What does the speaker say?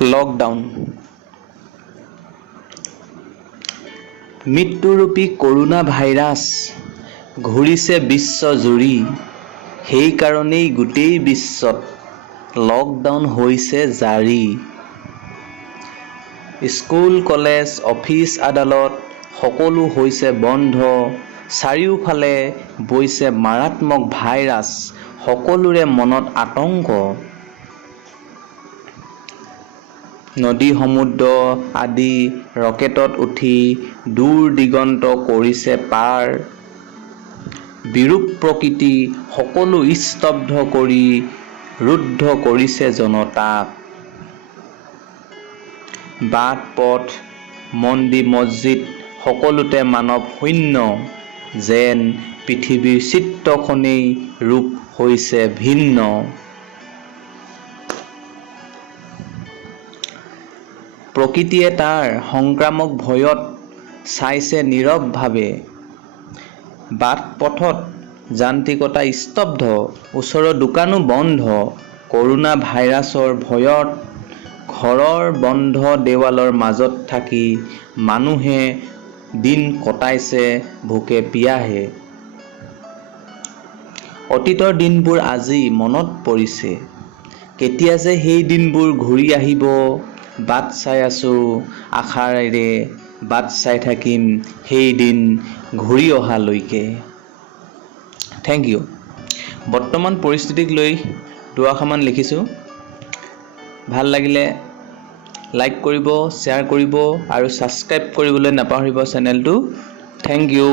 Lockdown. মৃত্যুৰূপী corona virus ঘূৰিছে বিশ্বজুৰি, সেইকাৰণেই গোটেই বিশ্বত লকডাউন হৈছে জাৰি। স্কুল, কলেজ, অফিচ, আদালত সকলো হৈছে বন্ধ। চাৰিওফালে বৈছে মাৰাত্মক ভাইৰাছ, সকলোৰে মনত আতংক। নদী, সমুদ্ৰ আদি ৰকেটত উঠি দূৰ দিগন্ত কৰিছে পাৰ। বিৰূপ প্ৰকৃতি সকলো স্তব্ধ কৰি ৰুদ্ধ কৰিছে জনতাক। বাট পথ, মন্দিৰ মছজিদ সকলোতে মানৱ শূন্য, যেন পৃথিৱীৰ চিত্ৰখনেই ৰূপ হৈছে ভিন্ন। প্ৰকৃতিয়ে তাৰ সংক্ৰামক ভয়ত চাইছে নীৰৱভাৱে। বাট পথত যান্ত্ৰিকতা স্তব্ধ, ওচৰৰ দোকানো বন্ধ। কৰোনা ভাইৰাছৰ ভয়ত ঘৰৰ বন্ধ দেৱালৰ মাজত থাকি মানুহে দিন কটাইছে ভোকে পিয়াহে। অতীতৰ দিনবোৰ আজি মনত পৰিছে, কেতিয়া যে সেই দিনবোৰ ঘূৰি আহিব। বাট চাই আছো আশাৰে, বাট চাই থাকিম সেই দিন ঘূৰি অহালৈকে। Thank U. বৰ্তমান পৰিস্থিতিক লৈ দুআষাৰমান লিখিছোঁ। ভাল লাগিলে লাইক কৰিব, শ্বেয়াৰ কৰিব আৰু ছাবস্ক্ৰাইব কৰিবলৈ নাপাহৰিব চেনেলটো। Thank U.